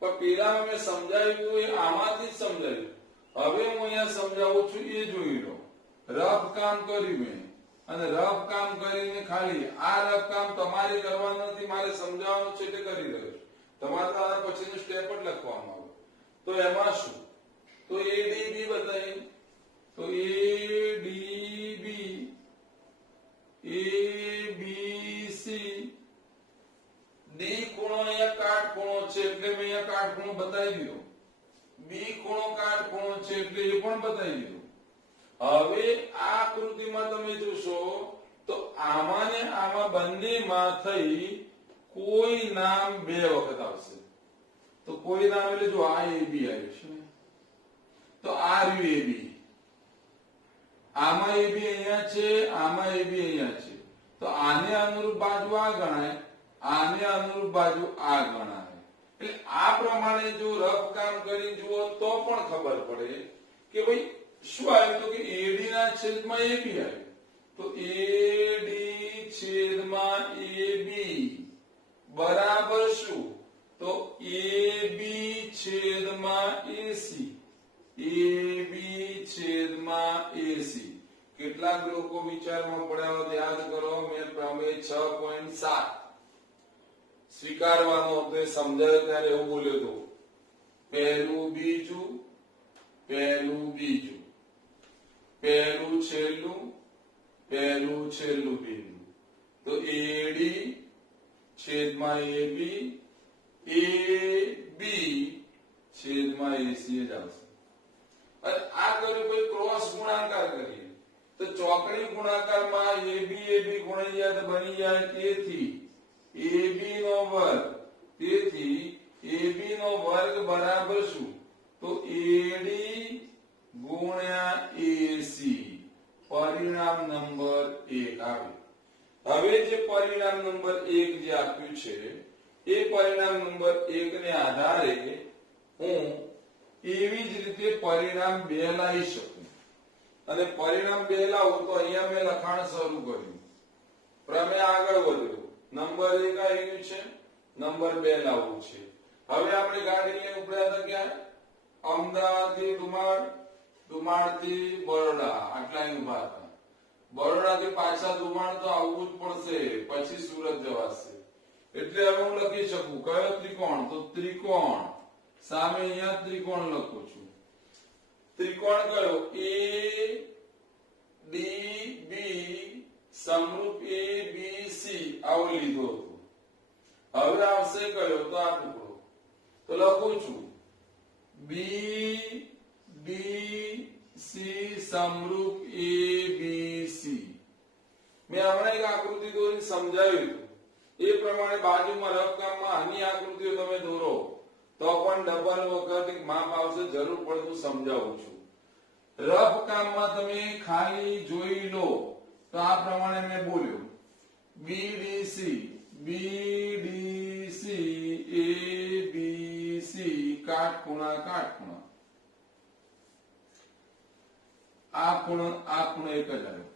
પણ પેલા મેં સમજાવ્યું એ આમાંથી જ સમજાવ્યું. હવે હું અહીંયા સમજાવું છું એ જોઈ લો. રફ કામ કર્યું મેં, અને રફ કામ કરીને ખાલી આ રફ કામ તમારે કરવાનું નથી, મારે સમજાવવાનું છે એટલે કરી રહ્યો છું. તમારે તો આના પછીનું સ્ટેપ જ લખવામાં આવે. તો એમાં શું? તો ADB બતાવી. તો ADB ABC ડી ખૂણો અહીંયા કાટખૂણો છે એટલે મેં અહીંયા કાટખૂણો બતાવી દીધો, બી ખૂણો કાટખૂણો છે એટલે એ પણ બતાવી દીધો. હવે આ આકૃતિમાં તમે જોશો તો આમાં ને આમાં બંનેમાં થઈ કોઈ નામ બે વખત આવશે. તો કોઈ નામ એટલે જો આ એ બી આવ્યું છે તો આ રહ્યું એ બી, આમાં એ બી અહીંયા છે, આમાં એ બી અહીંયા છે, તો આને અનુરૂપ બાજુ આ ગણાય, આને અનુરૂપ બાજુ આ ગણાય. એટલે આ પ્રમાણે જો રફ કામ કરી જુઓ તો પણ ખબર પડે કે ભાઈ શું આવ્યું, તો કે એડી ના છેદમાં એબી આવ્યું. તો એડી છેદમાં એબી બરાબર શું, તો એબી છેદમાં એસી, એબી છેદમાં એસી. કેટલાક લોકો વિચારમાં પડ્યા હોય યાદ કરો, મેં પ્રમેય 6.7 સ્વીકારવાનો હતો, સમજાય ત્યારે એવું બોલ્યો હતો, પહેલું બીજું, પહેલું બીજું, પહેલું છેલ્લું, પહેલું છેલ્લું બિંદુ. તો એડી છેદમાં એબી, એબી છેદમાં એસી જ આવશે. અને આ કર્યું કોઈ ક્રોસ ગુણાકાર કરીએ તો ચોકડી ગુણાકારમાં એબી એબી ગુણાઈ જાય તો બની જાય તેથી એબી નો વર્ગ, તેથી એબી નો વર્ગ બરાબર શું, તો એડી ગુણ્યા એસી. પરિણામ નંબર 1 આવે. હવે જે પરિણામ નંબર 1 જે આપ્યું છે એ પરિણામ નંબર 1 ને આધારે હું એવી જ રીતે પરિણામ 2 લાવી શકું. અને પરિણામ 2 લાવું તો અહીંયા મેં લખાણ શરૂ કર્યું, પ્રમેય આગળ વધ્યો, નંબર 1 આવી ગયું છે, નંબર 2 લાવવું છે. હવે આપણે ગાડી લઈને ઉપડ્યા હતા ક્યાં, અમદાવાદ થી દુમાળ, દુમાળ થી બરોડા, આટલા ઉભા હતા. બરોડા થી પાછા દુમાળ તો આવવું જ પડશે, પછી સુરત જવાશે. એટલે હવે હું લખી શકું કયો ત્રિકોણ, તો ત્રિકોણ સામે અહીંયા ત્રિકોણ લખું છું. ત્રિકોણ કયો, એ ડી બી સમરૂપ એ બી સી આવો લીધો હતો. હવે આવશે કયો, તો આ ટુકડો. તો લખું છું બી ડી સી સમરૂપ એ બી સી. મેં હમણાં એક આકૃતિ દોરીને સમજાવ્યું હતું, એ પ્રમાણે બાજુમાં રફકામમાં આની આકૃતિઓ તમે દોરો તો પણ ડબલ વખત માપ આવશે, જરૂર પડે તો સમજાવું છું. રફ કામમાં તમે ખાલી જોઈ લો તો આ પ્રમાણે મેં બોલ્યો બીડીસી, બીડીસી એબીસી કાટખૂણા કાટખૂણા. આ ખૂણો એક જ આવ્યો.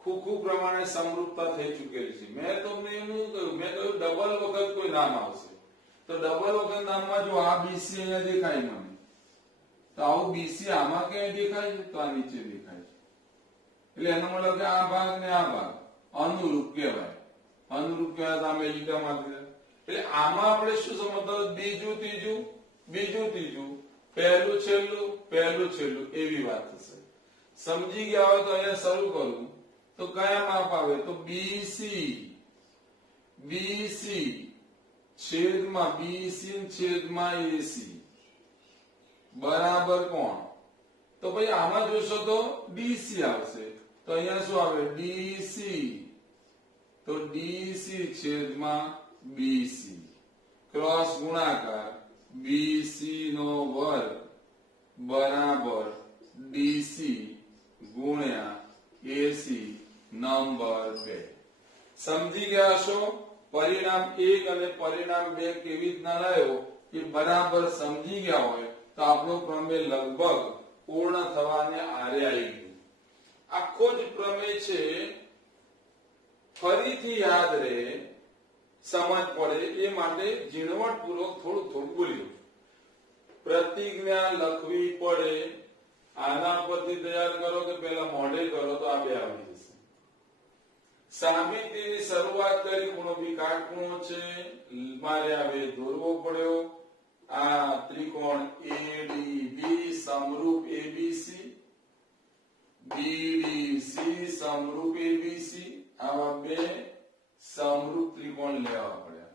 ખૂખું પ્રમાણે સમરૂપતા થઈ ચૂકેલી છે. મેં તમને એનું કહ્યું, મેં કહ્યું ડબલ વખત કોઈ નામ આવશે તો ડબલ વખત નામમાં જો આ બીસી અહીંયા દેખાય મને, તો આવું બીસી આમાં ક્યાંય દેખાય છે, તો આ નીચે દેખાય છે. એટલે એનો મતલબ કે આ ભાગ ને આ ભાગ અનુરૂપ કહેવાય. અનુરૂપ કહેવાય તો આમે લીટા માંગે. એટલે આમાં આપણે શું સમજતા, બીજું ત્રીજું, બીજું ત્રીજું, પહેલું છેલ્લું, પહેલું છેલ્લું, એવી વાત થશે. સમજી ગયા હોય તો અહીંયા શરૂ કરું તો કયા માપ આવે, તો બીસી, બીસી છેદમાં બીસી છેદમાં એસી બરાબર કોણ, તો ભાઈ આમાં જોશો તો ડીસી આવશે. તો અહીંયા શું આવે, ડીસી, તો ડીસી છેદમાં બીસી ક્રોસ ગુણાકાર બીસી નો વર્ગ બરાબર ડીસી ગુણ્યા એસી નંબર 2. સમજી ગયા છો પરિણામ 1 અને પરિણામ 2 કેવી રીતના લાવ્યો એ બરાબર સમજી ગયા હોય તો આપણો પ્રમેય લગભગ પૂર્ણ થવાને આરે આવી ગયું. આખો જ પ્રમેય છે ફરીથી યાદ રહે, સમજ પડે એ માટે ઝીણવટપૂર્વક થોડું થોડું બોલ્યું. પ્રતિજ્ઞા લખવી પડે, આના પરથી તૈયાર કરો કે પેલા મોઢે કરો તો આ બે આવડી જશે. સાબિતીની શરૂઆત કરી, ખૂણો બી કાટખૂણો છે, મારે હવે દોરવો પડ્યો. આ ત્રિકોણ એડીબી સમરૂપ એબીસી, બીડીસી સમરૂપ એબીસી, આવા બે સમરૂપ ત્રિકોણ લેવા પડ્યા.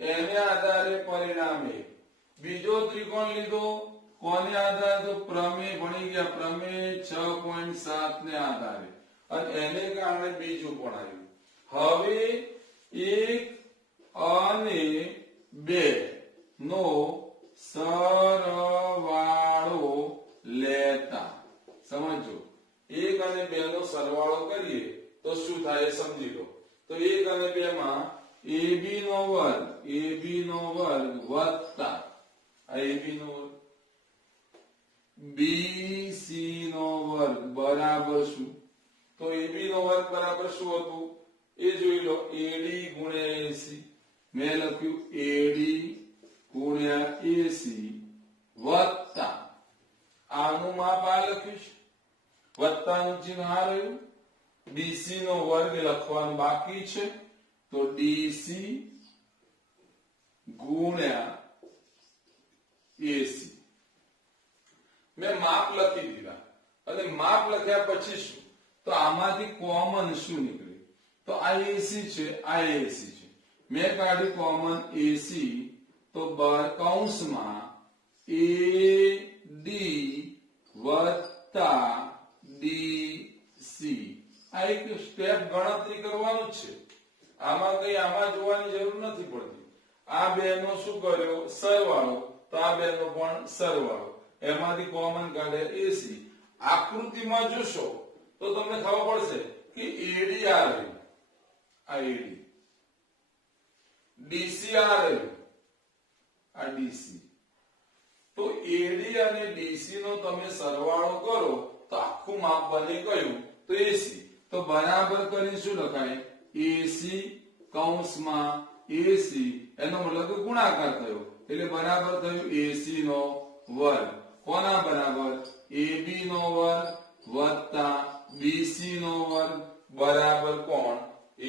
એને આધારે પરિણામ 1. બીજો ત્રિકોણ લીધો કોને આધારે? તો પ્રમેય ભણી ગયા, પ્રમેય 6.7 ને આધારે, અને એને કારણે બીજું પણ આવ્યું. હવે 1 અને 2 નો સરવાળો લેતા, સમજો, 1 અને 2 નો સરવાળો કરીએ તો શું થાય એ સમજી લો. તો 1 અને 2 માં ab નો વર્ગ વત્તા ab નો વર્ગ bc નો વર્ગ બરાબર શું? તો ab નો વર્ગ બરાબર શું હતું એ જોઈ લો. AD ગુણ્યા AC, મેં લખ્યું AD ગુણ્યા AC વત્તા આનું માપ આ લખ્યું છે, વત્તાનું ચિહ્ન આ રહ્યું. BC નો વર્ગ લખવાનું બાકી છે, તો DC ગુણ્યા AC. મેં માપ લખી દીધા, અને માપ લખ્યા પછી શું? તો આમાંથી કોમન શું નીકળે? તો આ AC છે, આ AC છે. મેં કાઢી કોમન AC, તો કૌંસમાં AD વત્તા DC. આ એક સ્ટેપ ગણતરી કરવાનું જ છે. આમાં કઈ આમાં જોવાની જરૂર નથી પડતી. આ બે નો શું કર્યો? સરવાળો. તો આ બે નો પણ સરવાળો, એમાંથી કોમન કાઢે AC. આકૃતિમાં જોશો તો તમને ખબર પડશે કે AD આ રહ્યું, આ AD, DC આ રહ્યું, આ DC. તો AD અને DC નો તમે સરવાળો કરો તો આખું માપ બને કયું? તો AC. તો બરાબર કરીને શું લખાય? AC કૌંસમાં AC, એનો મતલબ કે ગુણાકાર થયો, એટલે બરાબર થયું AC નો વર્ગ. કોના બરાબર? AB નો વર્ગ વત્તા BC નો વર્ગ બરાબર કોણ?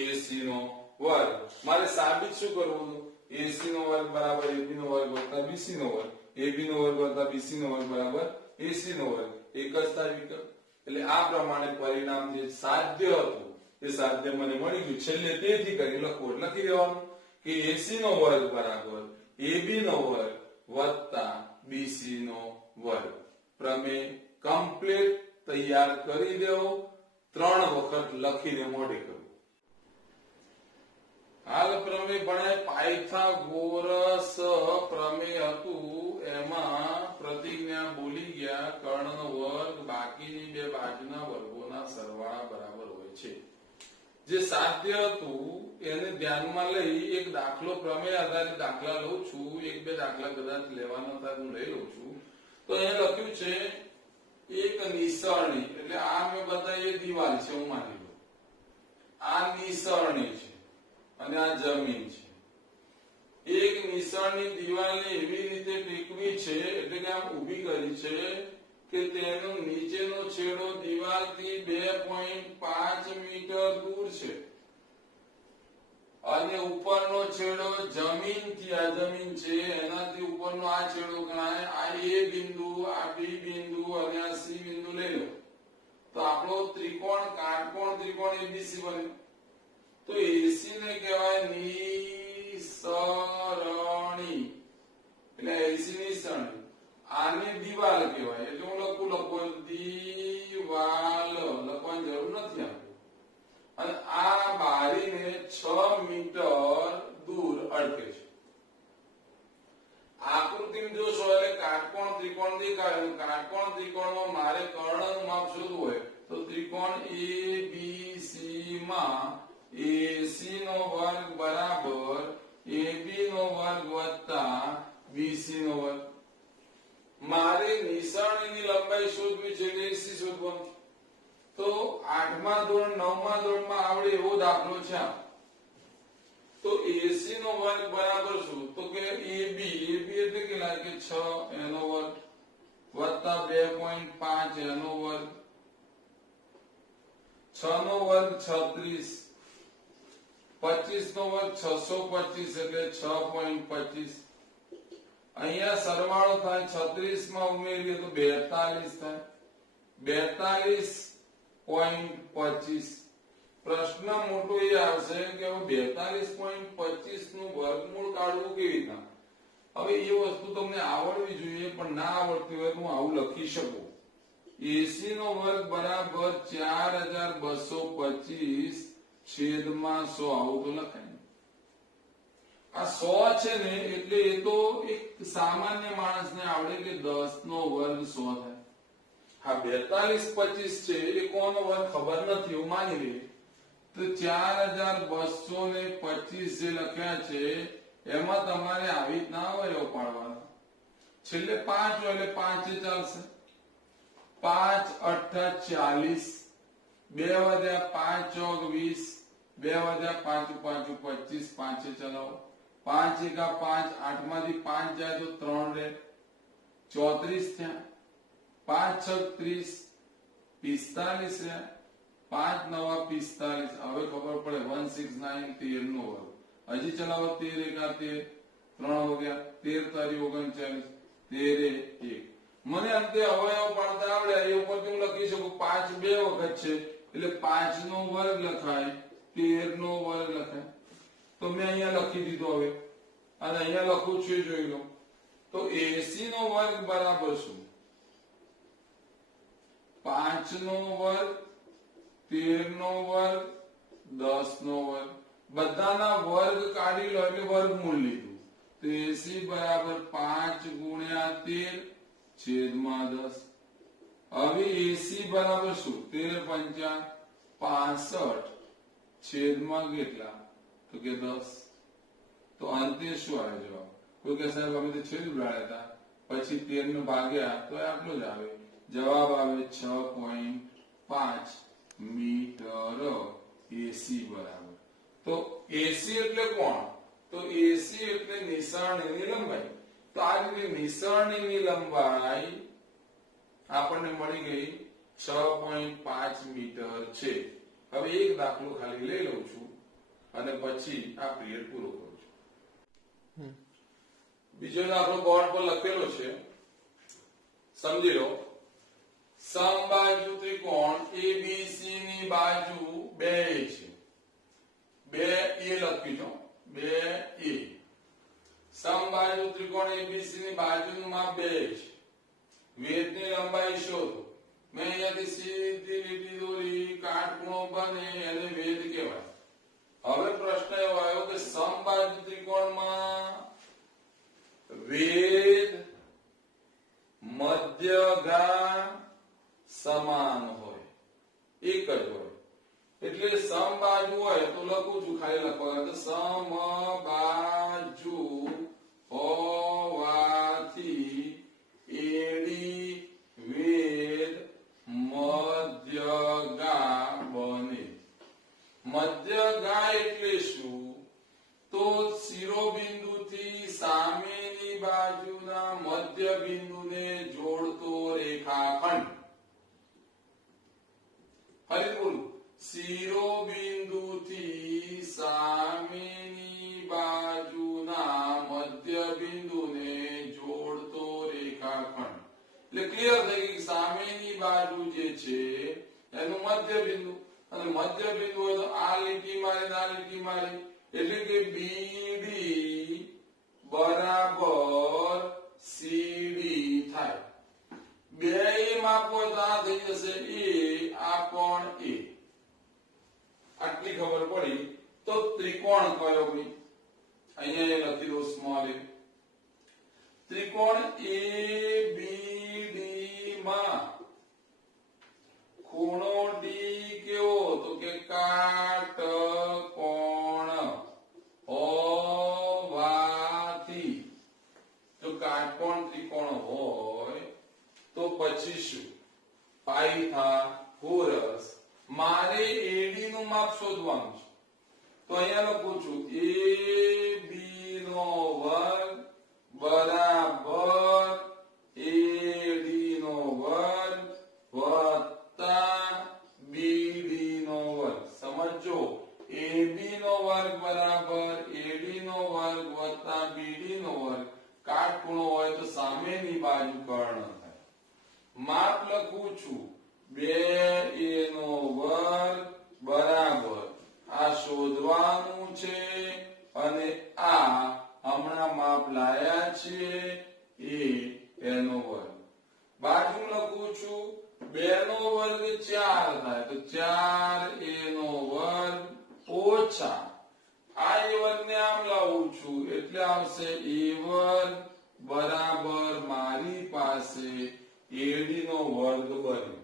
AC નો વર્ગ. મારે સાબિત શું કરવું હતું? AC નો વર્ગ બરાબર AB નો વર્ગ વત્તા BC નો વર્ગ, AB નો વર્ગ વત્તા BC નો વર્ગ બરાબર AC નો વર્ગ. એક જ થાય વિકલ્પ. એટલે આ પ્રમાણે પરિણામ જે સાધ્ય હતું એ સાધ્ય મને મળી ગયું. છેલ્લે તેથી કરી લખવું, લખી દેવાનું કે AC નો વર્ગ બરાબર AB નો વર્ગ વત્તા BC નો વર્ગ. પ્રમેય કમ્પ્લીટ, તૈયાર કરી દેવો. 3 વખત લખીને મોઢે કરવું. હાલ પ્રમેય ભણાય પાયથાગોરસ પ્રમેય હતું, એમાં પ્રતિજ્ઞા ભૂલી ગયા. કર્ણનો વર્ગ બાકીની બે બાજુના વર્ગોના સરવાળા બરાબર હોય છે. જે સાધ્ય હતું એને ધ્યાનમાં લઈ એક દાખલો, પ્રમેય આધારિત દાખલા લઉં છું. 1-2 દાખલા કદાચ લેવાના હતા, હું લઈ લઉં છું. તો અહીંયા લખ્યું છે એક નિસરણી, એટલે આ મેં બતાવી દિવાલ છે, હું માની લઉં. આ નિસરણી છે અને આ જમીન છે. એક નિસરણી દિવાલને એવી રીતે ટેકવી છે, એટલે કે આમ ઊભી કરી છે કે તેનો નીચેનો છેડો દિવાલથી 2.5 મીટર દૂર છે, અને ઉપરનો છેડો જમીનથી, આ જમીન છે એનાથી ઉપરનો આ છેડો ગણાય. આ A બિંદુ, આ B બિંદુ અને આ C બિંદુ લઈ લો તો આપણો ત્રિકોણ, કાટકોણ ત્રિકોણ ABC બને. તો AC ને કહેવાય નિસરણી, એટલે AC નિસરણી. આને દિવાલ કહેવાય, એટલે હું લખું દિવાલ, લખવાની જરૂર નથી આપણે. અને આ બારીને 6 મીટર દૂર અડકે છે. આકૃતિમાં જોશો એટલે કાટકોણ ત્રિકોણ દેખાય. કાટકોણ ત્રિકોણમાં મારે કર્ણનું માપ શોધવું હોય તો ત્રિકોણ ABC માં AC નો વર્ગ બરાબર AB નો વર્ગ વત્તા BC નો વર્ગ. મારે નિસરણીની લંબાઈ શોધવી છે, એટલે AC શોધવાનું. તો 8મા ધોરણ 9મા ધોરણમાં આવડે એવો દાખલો છે. તો AC નો વર્ગ બરાબર શું? તો કે AB એટલે કેટલા? કે 6 એનો વર્ગ વત્તા 2.5 એનો વર્ગ. 6 નો વર્ગ 36, 25 નો વર્ગ 625 એટલે 6.25. અહીંયા સરવાળો થાય, 36 માં ઉમેરીએ તો 42 થાય, 42.25. પ્રશ્ન મોટો એ આવશે કે હવે 42.25 નું વર્ગમૂળ કાઢવું કેવી રીતના. હવે એ વસ્તુ તમને આવડવી જોઈએ, પણ ના આવડતી હોય તો હું આવું લખી શકું. 80 નો વર્ગ બરાબર 4225 છેદમાં 100 આવું તો લખાય. આ 100 છે ને એટલે એ તો એક સામાન્ય માણસને આવડે કે 10 નો વર્ગ 100 થાય. હા 4225 છે એ કોનો વર્ગ ખબર નથી એવું માની લઈએ તો 4225 જે લખ્યા છે એમાં તમારે આવી રીતના અવયવ પાડવાના. છેલ્લે 5 હોય એટલે 5 ચાલશે. 5 8 40, 2 વધ્યા 5 ચોક 20, 2 વધ્યા 5 5 25, 5 ચલાવો. 5 એકા 5, 8 માંથી 5 જાય તો 3 રહે, 34 થયા. 5 6 30, 45 રહ્યા. 5 9 45. હવે ખબર પડે 169 13 નો વર્ગ. હજી ચલાવો 13 એકા 13, 3 વગ્યા 13 તારી 39, 13 1. મને અંતે અવયવ પાડતા આવડે એ ઉપરથી હું લખી શકું 5 બે વખત છે એટલે 5 નો વર્ગ લખાય, 13 નો વર્ગ લખાય. તો મેં અહીંયા લખી દીધો. હવે અને અહીંયા લખું છું જોઈ લો. તો 80 નો વર્ગ બરાબર શું? 5 નો વર્ગ, 13 નો વર્ગ, 10 નો વર્ગ. બધાના વર્ગ કાઢી લો એટલે વર્ગમૂળ લીધું. તો 80 બરાબર 5 ગુણ્યા 13 છેદમાં 10. હવે 80 બરાબર શું? 13 પંચા 65 છેદમાં કેટલા? તો કે 10. તો અંતે શું આવે જવાબ? કોઈ કે સાહેબ અમે તો છેદ ઉડાડ્યા હતા, પછી 13 ને ભાગ્યા તો આટલો જ આવે. જવાબ આવે 6.5 મીટર એસી બરાબર. તો એસી એટલે કોણ? તો એસી એટલે નિસરણીની લંબાઈ. તો આ રીતે નિસરણીની લંબાઈ આપણને મળી ગઈ 6.5 મીટર છે. હવે એક દાખલો ખાલી લઈ લઉં છું અને પછી આ પીરિયડ પૂરો કરું છું. બીજો દાખલો બોર્ડ પર લખેલો છે, સમજી લો. સમબાજુ ત્રિકોણ એબીસી ની બાજુ 2 છે. 2a લખી દો. 2a. સમબાજુ ત્રિકોણ એબીસી ની બાજુનું માપ 2 છે. વેધની લંબાઈ શોધો. મેં અહીંયાથી સીધી લીટી દોરી, કાટખૂણો બને એને વેધ કહેવાય. હવે પ્રશ્ન એવો આવ્યો કે સમબાજુ ત્રિકોણમાં વેધ મધ્યગા સમાન હોય, એક જ હોય. એટલે સમબાજુ હોય તો લખું છું, ખાલી લખવા તો સમબાજુ હોવાથી એડી વેધ મધ્યગા બને. મધ્યગા એટલે શું? તો શિરોબિંદુથી સામેની બાજુના મધ્ય બિંદુને જોડતો રેખાખંડ. ફરી બોલું. શિરોબિંદુથી સામેની બાજુના મધ્ય બિંદુને જોડતો રેખાખંડ. એટલે ક્લિયર થઈ ગઈ. સામેની બાજુ જે છે એનું મધ્ય બિંદુ, અને મધ્ય બિંદુ હોય તો આ લીટી મારી આ લીટી મારી, એટલે કે બીડી બરાબર સીડી થાય. બે માપો તો આ થઈ જશે એ, આ પણ એ. આટલી ખબર પડી તો ત્રિકોણ કયો ભાઈ? અહીંયા લખી દો સ્મોલ એ. ત્રિકોણ એબીડી માં ખૂણો ડી કેવો? તો કે કાટકોણ હોવાથી. જો કાટકોણ ત્રિકોણ હોય તો પછી શું? પાયથાગોરસ. મારે એડી નું માપ શોધવાનું છે. તો અહીંયા લખું છું એબી નો વર્ગ બરાબર એડી નો વર્ગ વત્તા બીડી નો વર્ગ. સમજો, એબી નો વર્ગ બરાબર એડી નો વર્ગ વત્તા બીડી નો વર્ગ. કાટખૂણો હોય તો સામેની બાજુ કર્ણ થાય. માપ લખું છું 2a નો વર્ગ બરાબર આ શોધવાનું છે અને આ હમણાં માપ લાયા છીએ એનો વર્ગ બાજુ લખું છું 2 નો વર્ગ 4 થાય તો 4 એનો વર્ગ ઓછા આ એ વર્ગને આમ લાવું છું એટલે આવશે એ વર્ગ બરાબર મારી પાસે એડી નો વર્ગ બન્યો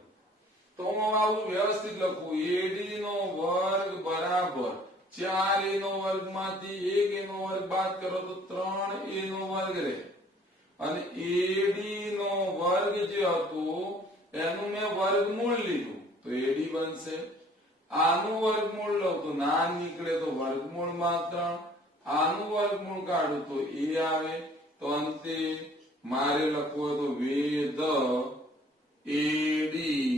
તો હું આવું વ્યવસ્થિત લખું એડી નો વર્ગ બરાબર 4 એ નો વર્ગમાંથી 1 એ નો વર્ગ બાદ કરો તો 3 એ નો વર્ગ રહે અને એડી નો વર્ગ જે હતું એનું મેં વર્ગમૂળ લીધું તો એડી બનશે આનું વર્ગમૂળ લઉં તો ના નીકળે તો વર્ગમૂળમાં 3 આનું વર્ગમૂળ કાઢું તો એ આવે તો અંતે મારે લખવું તો વેધ એડી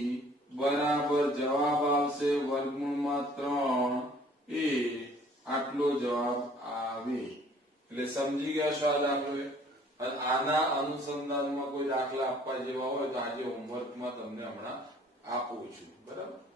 બરાબર જવાબ આવશે વર્ગમૂળમાં 3 એ આટલો જવાબ આવે એટલે સમજી ગયા છો આ દાખલો અને આના અનુસંધાનમાં કોઈ દાખલા આપવા જેવા હોય તો આજે હોમવર્કમાં તમને હમણાં આપું છું બરાબર